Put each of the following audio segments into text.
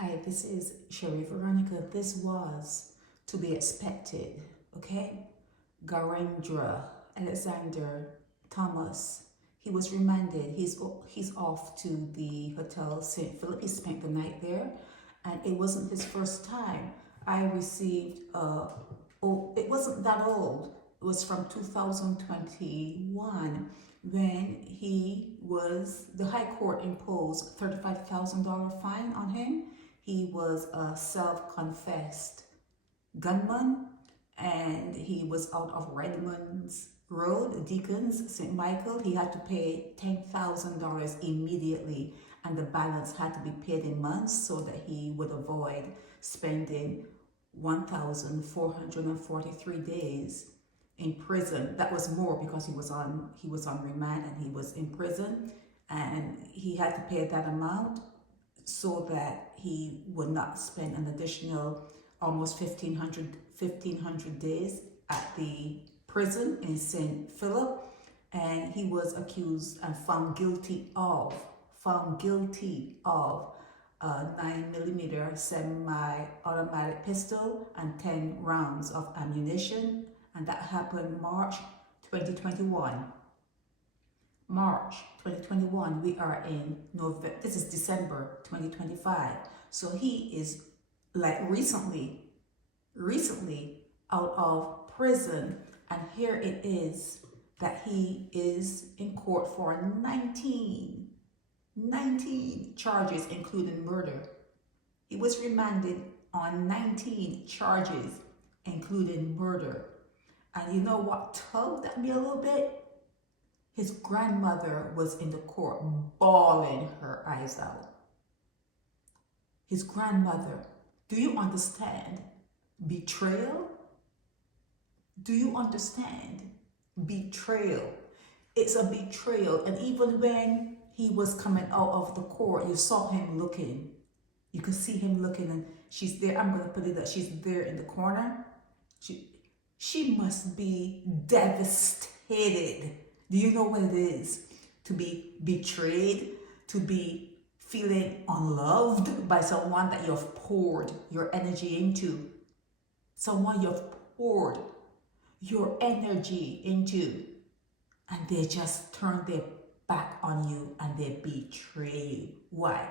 Hi, this is Sherry Veronica. This was to be expected, okay? Garendra Alexander Thomas. He was remanded. He's off to the Hotel St. Philip. He spent the night there, and it wasn't his first time. I received it wasn't that old. It was from 2021 when the High Court imposed $35,000 fine on him. He was a self-confessed gunman, and he was out of Redmond's Road, Deacons, St. Michael. He had to pay $10,000 immediately, and the balance had to be paid in months so that he would avoid spending 1,443 days in prison. That was more because he was on remand and he was in prison, and he had to pay that amount so that he would not spend an additional almost 1,500 days at the prison in St. Philip. And he was accused and found guilty of a 9mm semi-automatic pistol and 10 rounds of ammunition. And that happened March 2021. March 2021, we are in November, this is December 2025. So he is like recently out of prison, and here it is that he is in court for 19 charges, including murder. He was remanded on 19 charges, including murder. And you know what tugged at me a little bit? His grandmother was in the court bawling her eyes out. His grandmother. Do you understand betrayal? Do you understand betrayal? It's a betrayal. And even when he was coming out of the court, you saw him looking. You could see him looking, and she's there. I'm going to put it that she's there in the corner. She must be devastated. Do you know what it is to be betrayed, to be feeling unloved by someone that you've poured your energy into, someone you've poured your energy into, and they just turn their back on you and they betray you? Why?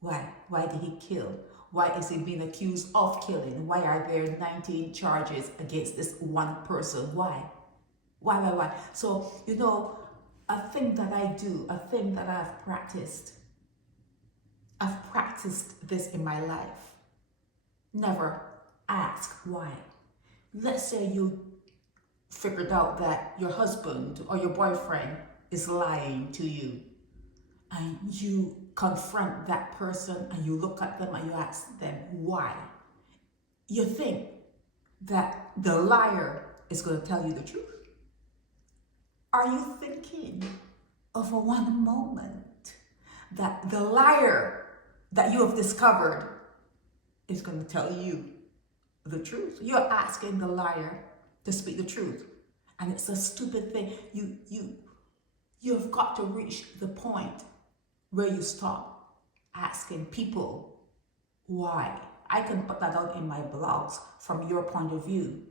Why did he kill? Why is he being accused of killing? Why are there 19 charges against this one person? Why? So, a thing that I do, a thing that I've practiced this in my life. Never ask why. Let's say you figured out that your husband or your boyfriend is lying to you, and you confront that person and you look at them and you ask them why. You think that the liar is going to tell you the truth? Are you thinking of a one moment that the liar that you have discovered is going to tell you the truth? You're asking the liar to speak the truth, and it's a stupid thing. You've got to reach the point where you stop asking people why. I can put that out in my blogs from your point of view,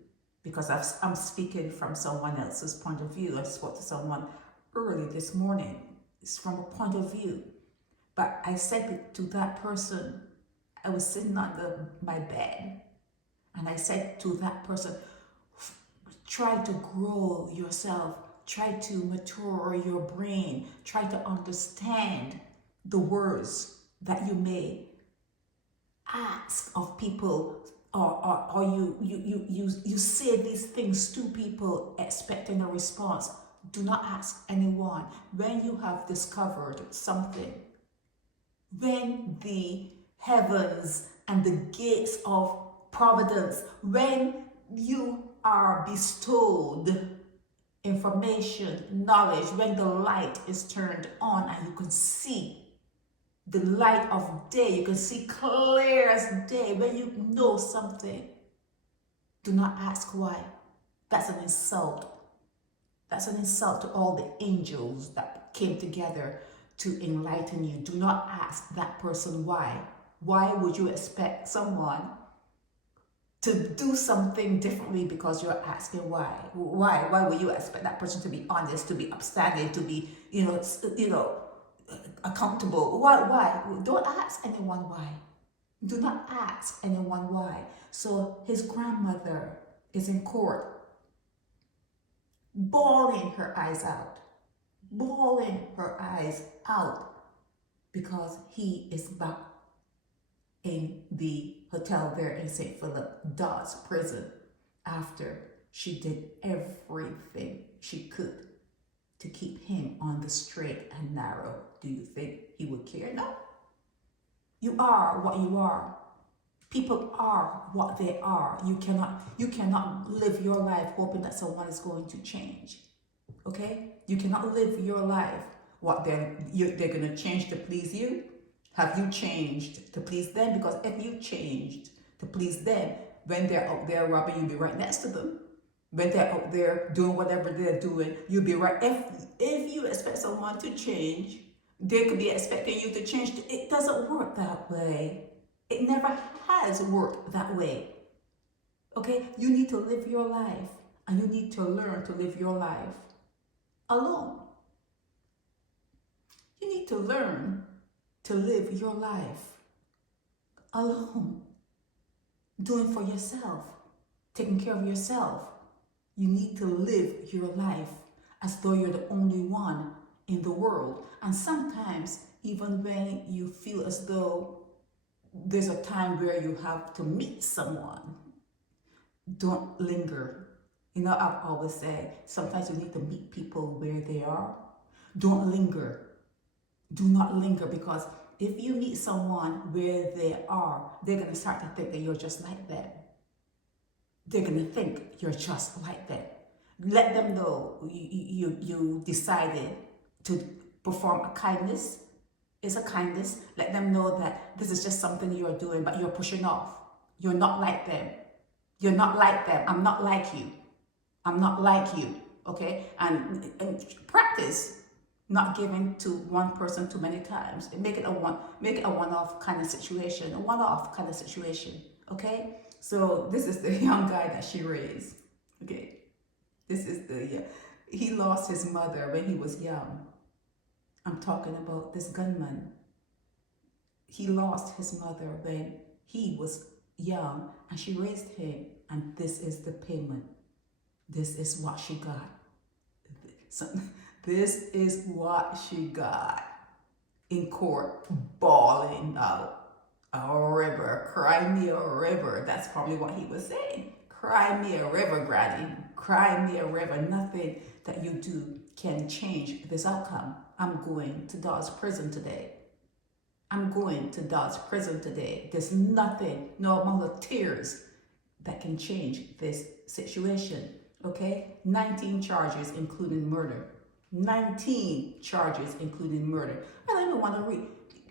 because I'm speaking from someone else's point of view. I spoke to someone early this morning. It's from a point of view. But I said it to that person. I was sitting on my bed, and I said to that person, try to grow yourself, try to mature your brain, try to understand the words that you may ask of people, or you say these things to people expecting a response. Do not ask anyone. When you have discovered something, when the heavens and the gates of providence, when you are bestowed information, knowledge, when the light is turned on and you can see the light of day, you can see clear as day, when you know something, do not ask why. That's an insult. That's an insult to all the angels that came together to enlighten you. Do not ask that person why. Why would you expect someone to do something differently because you're asking why? Why would you expect that person to be honest, to be upstanding, to be, accountable? Why? Don't ask anyone why. Do not ask anyone why. So his grandmother is in court, bawling her eyes out, because he is back in the hotel there in St. Philip, Dodds prison, after she did everything she could to keep him on the straight and narrow. Do you think he would care? No. You are what you are. People are what they are. You cannot live your life hoping that someone is going to change. Okay? You cannot live your life what they're going to change to please you. Have you changed to please them? Because if you changed to please them, when they're out there robbing, you'll be right next to them. When they're out there doing whatever they're doing, you'll be right. If you expect someone to change, they could be expecting you to change. It doesn't work that way. It never has worked that way. Okay? You need to live your life, and you need to learn to live your life alone. You need to learn to live your life alone, doing for yourself, taking care of yourself. You need to live your life as though you're the only one in the world. And sometimes, even when you feel as though there's a time where you have to meet someone, don't linger. I've always said, sometimes you need to meet people where they are. Don't linger. Do not linger, because if you meet someone where they are, they're going to start to think that you're just like them. They're going to think you're just like them. Let them know you decided to perform a kindness. It's a kindness. Let them know that this is just something you're doing, but you're pushing off. You're not like them. You're not like them. I'm not like you. I'm not like you. Okay? And practice not giving to one person too many times. Make it a one-off kind of situation. A one-off kind of situation. Okay? So this is the young guy that she raised. Okay? This is he lost his mother when he was young. I'm talking about this gunman. He lost his mother when he was young, and she raised him, and this is the payment. This is what she got. So, this is what she got in court, bawling out a river. Cry me a river. That's probably what he was saying. Cry me a river, Granny. Cry me a river. Nothing that you do can change this outcome. I'm going to Dodds prison today. I'm going to Dodds prison today. There's nothing, no amount of tears that can change this situation. Okay? 19 charges, including murder. 19 charges, including murder. I don't even want to read.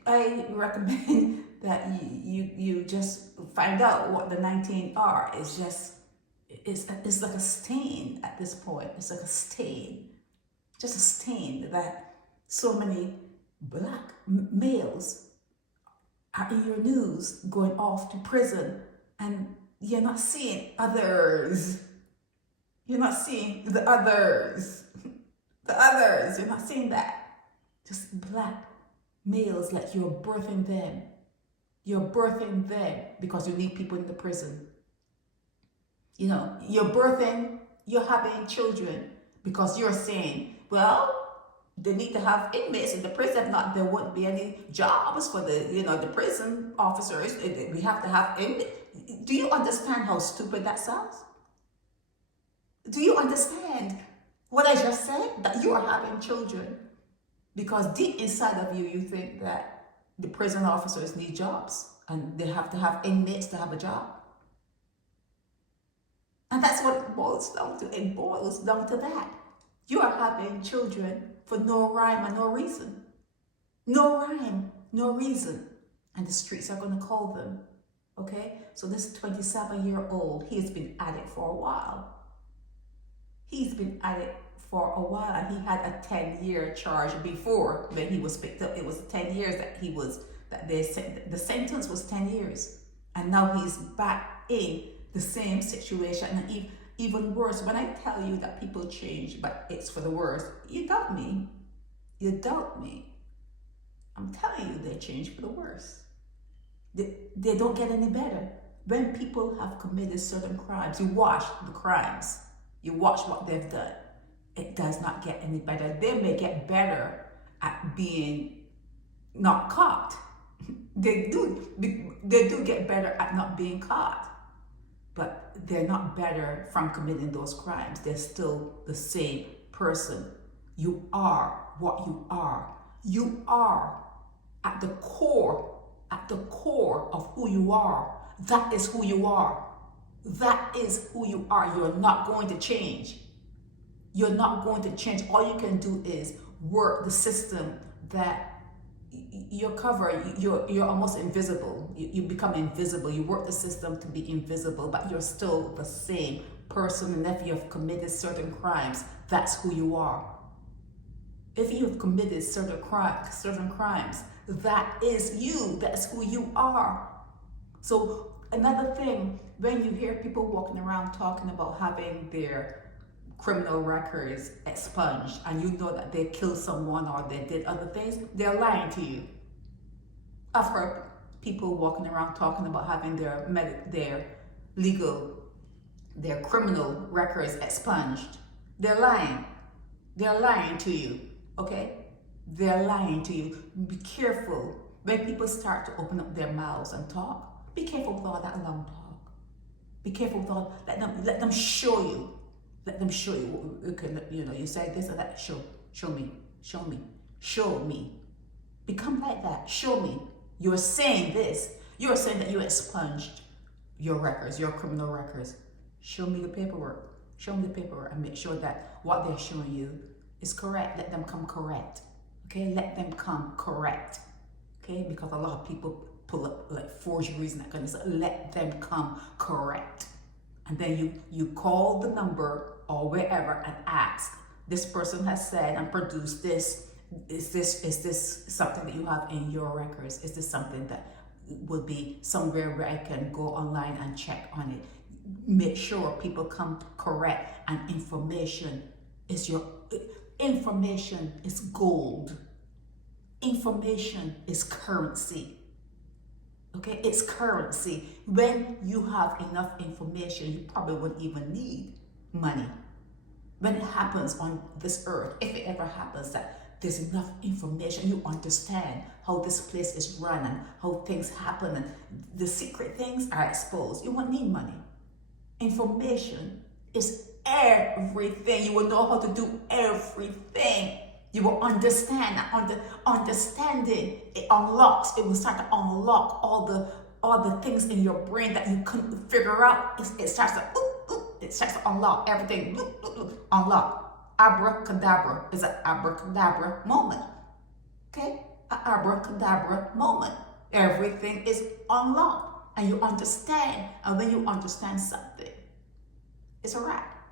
I recommend that you just find out what the 19 are. It's like a stain at this point. It's like a stain. Just a stain that so many black males are in your news going off to prison, and you're not seeing others. You're not seeing the others. The others, you're not seeing that. Just black males, like you're birthing them. You're birthing them because you need people in the prison. You're having children because you're saying, well, they need to have inmates in the prison. If not, there won't be any jobs for the prison officers. We have to have inmates. Do you understand how stupid that sounds? Do you understand what I just said? That you are having children because deep inside of you, you think that the prison officers need jobs and they have to have inmates to have a job. And that's what it boils down to. It boils down to that. You are having children for no rhyme and no reason. No rhyme, no reason. And the streets are going to call them. Okay? So this 27-year-old, he has been at it for a while. He's been at it for a while, and he had a 10-year charge before when he was picked up. It was 10 years that that the sentence was 10 years. And now he's back in the same situation. And even worse, when I tell you that people change, but it's for the worse, you doubt me. You doubt me. I'm telling you, they change for the worse. They don't get any better. When people have committed certain crimes, you watch the crimes. You watch what they've done. It does not get any better. They may get better at being not caught. They do get better at not being caught. But they're not better from committing those crimes. They're still the same person. You are what you are. You are at the core of who you are. That is who you are. That is who you are. You're not going to change. You're not going to change. All you can do is work the system that you're covered. You're almost invisible. You become invisible. You work the system to be invisible, but you're still the same person. And if you've committed certain crimes, that's who you are. If you've committed certain crimes, that is you. That's who you are. So another thing, when you hear people walking around talking about having their criminal records expunged, and you know that they killed someone or they did other things, they're lying to you. I've heard people walking around talking about having their criminal records expunged. They're lying. They're lying to you, okay? They're lying to you. Be careful when people start to open up their mouths and talk. Be careful with all that long talk. Be careful with all, let them show you. Let them show you. Okay, you say this or that. Show me. Become like that. Show me. You're saying this. You're saying that you expunged your records, your criminal records. Show me the paperwork. Show me the paperwork and make sure that what they're showing you is correct. Let them come correct. Okay? Let them come correct. Okay? Because a lot of people pull up like forgeries and that kind of stuff. Let them come correct. And then you call the number or wherever and ask, this person has said and produced this. Is this something that you have in your records? Is this something that would be somewhere where I can go online and check on it? Make sure people come correct, and information is gold. Information is currency. Okay, it's currency. When you have enough information, you probably wouldn't even need money. When it happens on this earth, if it ever happens that there's enough information, you understand how this place is run and how things happen and the secret things are exposed, you won't need money. Information is everything. You will know how to do everything. You will understand. Understanding, it unlocks. It will start to unlock all the things in your brain that you couldn't figure out. It starts to unlock everything. Unlock. Abracadabra is an abracadabra moment. Okay? An abracadabra moment. Everything is unlocked and you understand. And when you understand something, it's a wrap.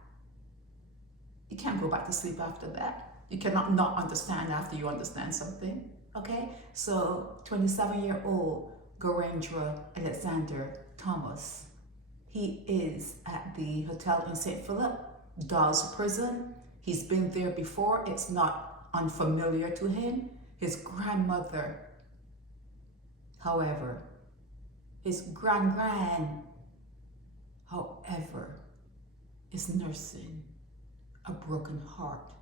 You can't go back to sleep after that. You cannot not understand after you understand something. Okay? So 27-year-old Garendra Alexander Thomas, he is at the hotel in St. Philip, Dodds prison. He's been there before. It's not unfamiliar to him. His grandmother, however, his Gran, however, is nursing a broken heart.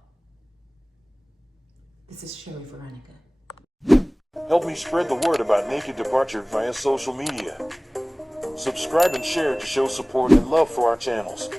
This is Sherry Veronica. Help me spread the word about Naked Departure via social media. Subscribe and share to show support and love for our channels.